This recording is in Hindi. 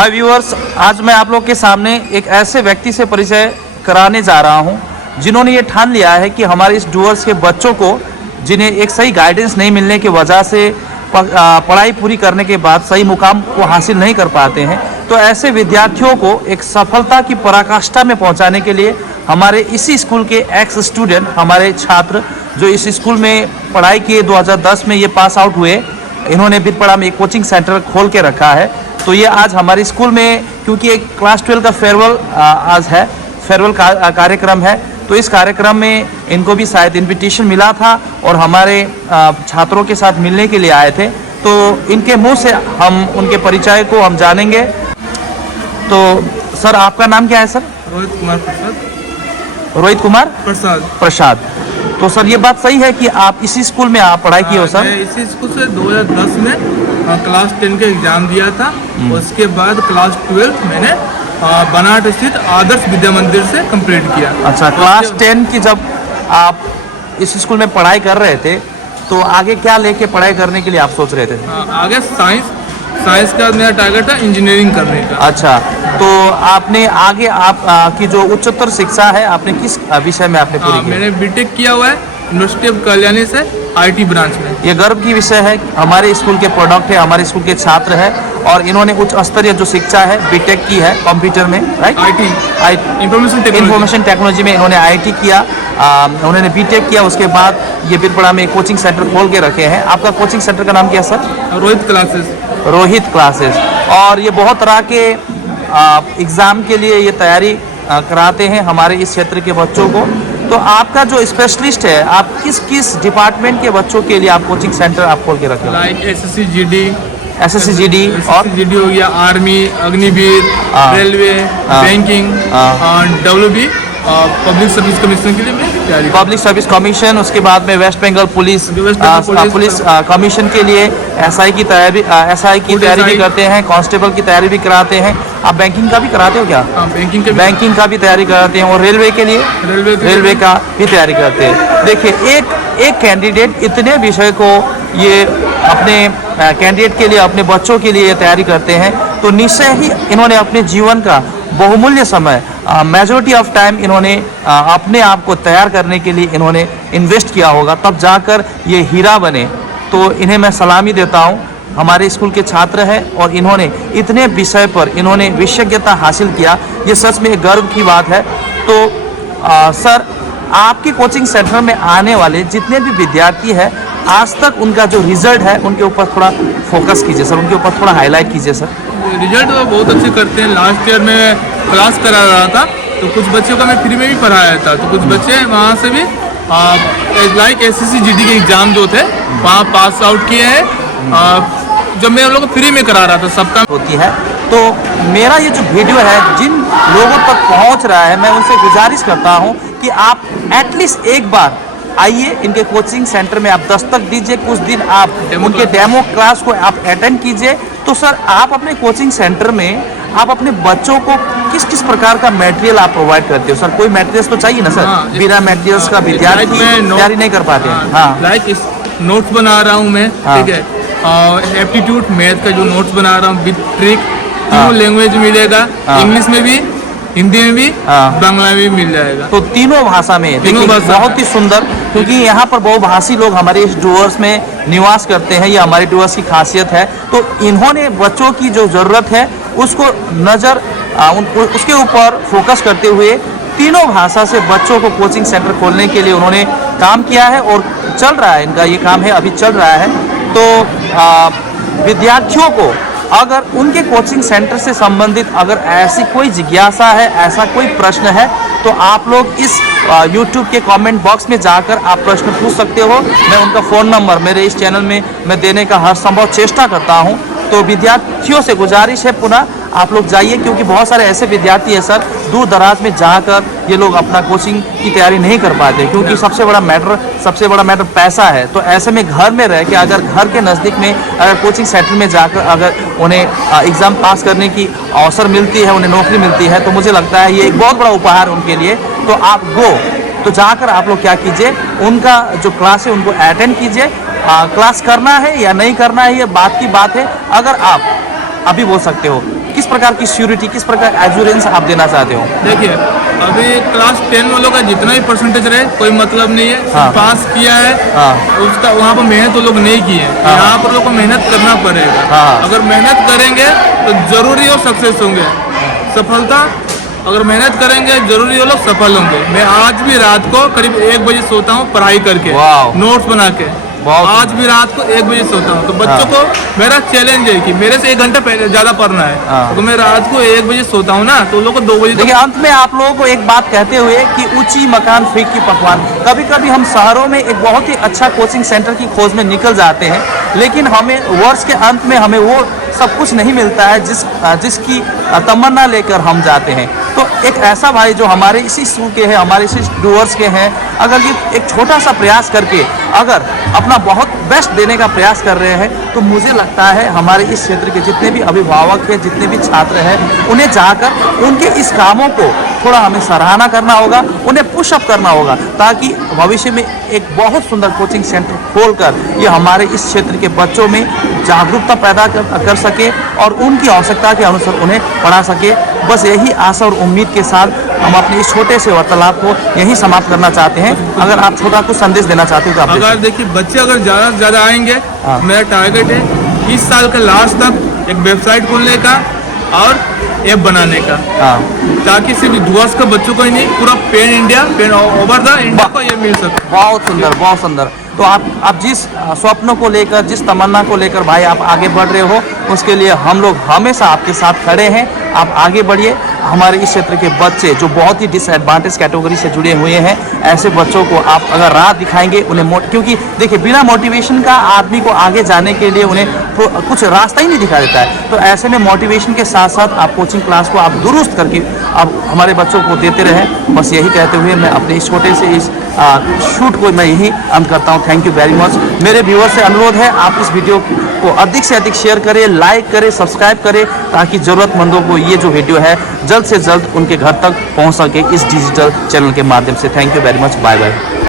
हाय व्यूअर्स, आज मैं आप लोग के सामने एक ऐसे व्यक्ति से परिचय कराने जा रहा हूं जिन्होंने ये ठान लिया है कि हमारे इस डूअर्स के बच्चों को, जिन्हें एक सही गाइडेंस नहीं मिलने की वजह से पढ़ाई पूरी करने के बाद सही मुकाम को हासिल नहीं कर पाते हैं, तो ऐसे विद्यार्थियों को एक सफलता की पराकाष्ठा में पहुंचाने के लिए हमारे इसी स्कूल के एक्स स्टूडेंट, हमारे छात्र जो इस स्कूल में पढ़ाई किए 2010 में ये पास आउट हुए, इन्होंने बिरपड़ा में एक कोचिंग सेंटर खोल के रखा है। तो ये आज हमारे स्कूल में, क्योंकि एक क्लास 12 का फेयरवेल आज है, फेयरवेल कार्यक्रम है, तो इस कार्यक्रम में इनको भी शायद इनविटेशन मिला था और हमारे छात्रों के साथ मिलने के लिए आए थे। तो इनके मुंह से हम उनके परिचय को हम जानेंगे। तो सर, आपका नाम क्या है सर? रोहित कुमार प्रसाद। रोहित कुमार प्रसाद। तो सर, ये बात सही है कि आप इसी स्कूल में आप पढ़ाई की हो सर? मैं इसी स्कूल से 2010 में क्लास 10 का एग्जाम दिया था। उसके बाद क्लास 12 मैंने बनाट स्थित आदर्श विद्या मंदिर से कंप्लीट किया। अच्छा, क्लास 10 की जब आप इस स्कूल में पढ़ाई कर रहे थे तो आगे क्या लेके पढ़ाई करने के लिए आप सोच रहे थे? आगे साइंस का मेरा टारगेट था इंजीनियरिंग करने का। अच्छा, तो आपने आगे आप की जो उच्चतर शिक्षा है आपने किस विषय में आपने पूरी की? मैंने बीटेक किया हुआ है यूनिवर्सिटी ऑफ कल्याणी से, आईटी ब्रांच में। ये गर्व की विषय है, हमारे स्कूल के प्रोडक्ट है, हमारे स्कूल के छात्र है और इन्होंने उच्च स्तरीय जो शिक्षा है बीटेक की है कंप्यूटर में, राइट? इंफॉर्मेशन टेक्नोलॉजी में इन्होंने आईटी किया, उन्होंने बीटेक किया। उसके बाद ये बिरपड़ा में कोचिंग सेंटर खोल के रखे हैं। आपका कोचिंग सेंटर का नाम क्या है सर? रोहित क्लासेस। और ये बहुत तरह के एग्ज़ाम के लिए ये तैयारी कराते हैं हमारे इस क्षेत्र के बच्चों को। तो आपका जो स्पेशलिस्ट है, आप किस किस डिपार्टमेंट के बच्चों के लिए आप कोचिंग सेंटर आप खोल के रखे हो? लाइक एसएससी जीडी और जीडी हो गया, army, Agniveer, railway, banking, WB, public service commission के लिए मैं तैयारी। पब्लिक सर्विस कमीशन, उसके बाद में वेस्ट बंगाल पुलिस कमीशन के लिए एसआई की तैयारी भी करते हैं, कांस्टेबल की तैयारी भी कराते हैं। आप बैंकिंग का भी कराते हो क्या? बैंकिंग का भी तैयारी कराते हैं। और रेलवे के लिए रेलवे का भी तैयारी करते हैं। देखिए, एक कैंडिडेट इतने विषय को ये अपने कैंडिडेट के लिए, अपने बच्चों के लिए तैयारी करते हैं, तो निश्चय ही इन्होंने अपने जीवन का बहुमूल्य समय, मेजॉरिटी ऑफ टाइम इन्होंने अपने आप को तैयार करने के लिए इन्होंने इन्वेस्ट किया होगा, तब जाकर ये हीरा बने। तो इन्हें मैं सलामी देता हूँ। हमारे स्कूल के छात्र हैं और इन्होंने इतने विषय पर इन्होंने विशेषज्ञता हासिल किया, ये सच में एक गर्व की बात है। तो सर, आपके कोचिंग सेंटर में आने वाले जितने भी विद्यार्थी हैं, आज तक उनका जो रिजल्ट है उनके ऊपर थोड़ा फोकस कीजिए सर, उनके ऊपर थोड़ा हाईलाइट कीजिए सर। रिजल्ट तो बहुत अच्छे करते हैं। लास्ट ईयर में क्लास करा रहा था तो कुछ बच्चों का मैं फ्री में भी पढ़ाया था, तो कुछ बच्चे वहाँ से भी लाइक एसएससी जीडी के एग्जाम जो थे वहाँ पास आउट किए हैं। जब मैं उन लोगों को फ्री में करा रहा था, सबका होती है। तो मेरा ये जो वीडियो है जिन लोगों तक पहुँच रहा है, मैं उनसे गुजारिश करता हूँ कि आप एटलीस्ट एक बार आइए इनके कोचिंग सेंटर में, आप दस्तक दीजिए, कुछ दिन आप उनके डेमो क्लास को आप अटेंड कीजिए। तो सर, आप अपने कोचिंग सेंटर में आप अपने बच्चों को किस किस प्रकार का मटेरियल आप प्रोवाइड करते हो सर? कोई मटेरियल्स तो चाहिए ना सर? बिना मटेरियल्स का विद्यार्थी तैयारी नहीं कर पाते हैं। हाँ, लाइक नोट्स बना रहा हूँ मैं, ठीक है, एप्टीट्यूड मैथ का जो नोट्स बना रहा हूँ विद ट्रिक, तीनों लैंग्वेज मिलेगा, इंग्लिश में भी, हिंदी में भी, बांग्ला में भी मिल जाएगा। तो तीनों भाषा में, तीनों भाषा बहुत ही सुंदर, क्योंकि यहाँ पर बहुभाषी लोग हमारे इस डूअर्स में निवास करते हैं, ये हमारे डूअर्स की खासियत है। तो इन्होंने बच्चों की जो ज़रूरत है उसको उसके ऊपर फोकस करते हुए तीनों भाषा से बच्चों को कोचिंग सेंटर खोलने के लिए उन्होंने काम किया है और चल रहा है, इनका ये काम है, अभी चल रहा है। तो विद्यार्थियों को अगर उनके कोचिंग सेंटर से संबंधित अगर ऐसी कोई जिज्ञासा है, ऐसा कोई प्रश्न है, तो आप लोग इस YouTube के कमेंट बॉक्स में जाकर आप प्रश्न पूछ सकते हो। मैं उनका फ़ोन नंबर मेरे इस चैनल में मैं देने का हर संभव चेष्टा करता हूं। तो विद्यार्थियों से गुजारिश है, पुनः आप लोग जाइए, क्योंकि बहुत सारे ऐसे विद्यार्थी हैं सर, दूर दराज में जाकर ये लोग अपना कोचिंग की तैयारी नहीं कर पाते, क्योंकि सबसे बड़ा मैटर पैसा है। तो ऐसे में घर में रह के अगर घर के नज़दीक में अगर कोचिंग सेंटर में जाकर अगर उन्हें एग्ज़ाम पास करने की अवसर मिलती है, उन्हें नौकरी मिलती है, तो मुझे लगता है ये एक बहुत बड़ा उपहार है उनके लिए। तो आप तो जाकर आप लोग क्या कीजिए, उनका जो क्लास है उनको अटेंड कीजिए। क्लास करना है या नहीं करना है ये बात की बात है। अगर आप अभी बोल सकते हो? किस प्रकार की श्योरिटी, किस प्रकार एश्योरेंस आप देना चाहते हो? देखिए, अभी क्लास 10 वालों का जितना भी परसेंटेज रहे कोई मतलब नहीं है। हाँ। पास किया है, हाँ। उसका वहाँ पर मेहनत वो लोग नहीं किए। हाँ। यहाँ पर लोग को मेहनत करना पड़ेगा। हाँ। अगर मेहनत करेंगे तो जरूरी वो सक्सेस होंगे। सफलता, अगर मेहनत करेंगे जरूरी वो लोग सफल होंगे। मैं आज भी रात को करीब 1 बजे सोता हूँ पढ़ाई करके, वाह। नोट्स बना के। बहुत आज भी रात को 1 बजे सोता हूँ। तो बच्चों को मेरा चैलेंज है कि मेरे से 1 घंटा पहले ज़्यादा पढ़ना है। हाँ। तो मैं रात को 1 बजे सोता हूँ ना, तो उन लोग को 2 बजे देखिए, अंत में आप लोगों को एक बात कहते हुए कि ऊंची मकान फीकी पकवान, कभी कभी हम शहरों में एक बहुत ही अच्छा कोचिंग सेंटर की खोज में निकल जाते हैं, लेकिन हमें वर्ष के अंत में हमें वो सब कुछ नहीं मिलता है जिसकी तमन्ना लेकर हम जाते हैं। तो एक ऐसा भाई जो हमारे इसी शू के हैं, हमारे इसी डूअर्स के हैं, अगर ये एक छोटा सा प्रयास करके अगर अपना बहुत बेस्ट देने का प्रयास कर रहे हैं, तो मुझे लगता है हमारे इस क्षेत्र के जितने भी अभिभावक हैं, जितने भी छात्र हैं, उन्हें जाकर उनके इस कामों को थोड़ा हमें सराहना करना होगा, उन्हें पुशअप करना होगा, ताकि भविष्य में एक बहुत सुंदर कोचिंग सेंटर खोलकर ये हमारे इस क्षेत्र के बच्चों में जागरूकता पैदा कर सके और उनकी आवश्यकता के अनुसार उन्हें पढ़ा सके। बस यही आशा और उम्मीद के साथ हम अपने इस छोटे से वार्तालाप को यहीं समाप्त करना चाहते हैं। अगर आप छोटा कुछ संदेश देना चाहते हो तो आप अगर देखिए, बच्चे अगर ज़्यादा से ज़्यादा आएंगे, हाँ। मेरा टारगेट है इस साल के लास्ट तक एक वेबसाइट खोलने का और ऐप बनाने का, ताकि सिर्फ डूअर्स का बच्चों को ही नहीं, पूरा pan India, pan over the India को ये मिल सके। बहुत सुंदर, बहुत सुंदर। तो आप जिस स्वप्न को लेकर, जिस तमन्ना को लेकर भाई आप आगे बढ़ रहे हो, उसके लिए हम लोग हमेशा आपके साथ खड़े हैं। आप आगे बढ़िए। हमारे इस क्षेत्र के बच्चे जो बहुत ही डिसएडवांटेज कैटेगरी से जुड़े हुए हैं, ऐसे बच्चों को आप अगर राह दिखाएंगे, उन्हें क्योंकि देखिए, बिना मोटिवेशन का आदमी को आगे जाने के लिए उन्हें कुछ रास्ता ही नहीं दिखा देता है। तो ऐसे में मोटिवेशन के साथ साथ आप कोचिंग क्लास को आप दुरुस्त करके आप हमारे बच्चों को देते रहें। बस यही कहते हुए मैं अपने इस छोटे से इस शूट को मैं यही अंत करता हूँ। Thank you very much. मेरे व्यूअर से अनुरोध है, आप इस वीडियो को अधिक से अधिक शेयर करें, लाइक करें, सब्सक्राइब करें, ताकि ज़रूरतमंदों को ये जो वीडियो है जल्द से जल्द उनके घर तक पहुंच सके इस डिजिटल चैनल के माध्यम से। Thank you very much. Bye bye.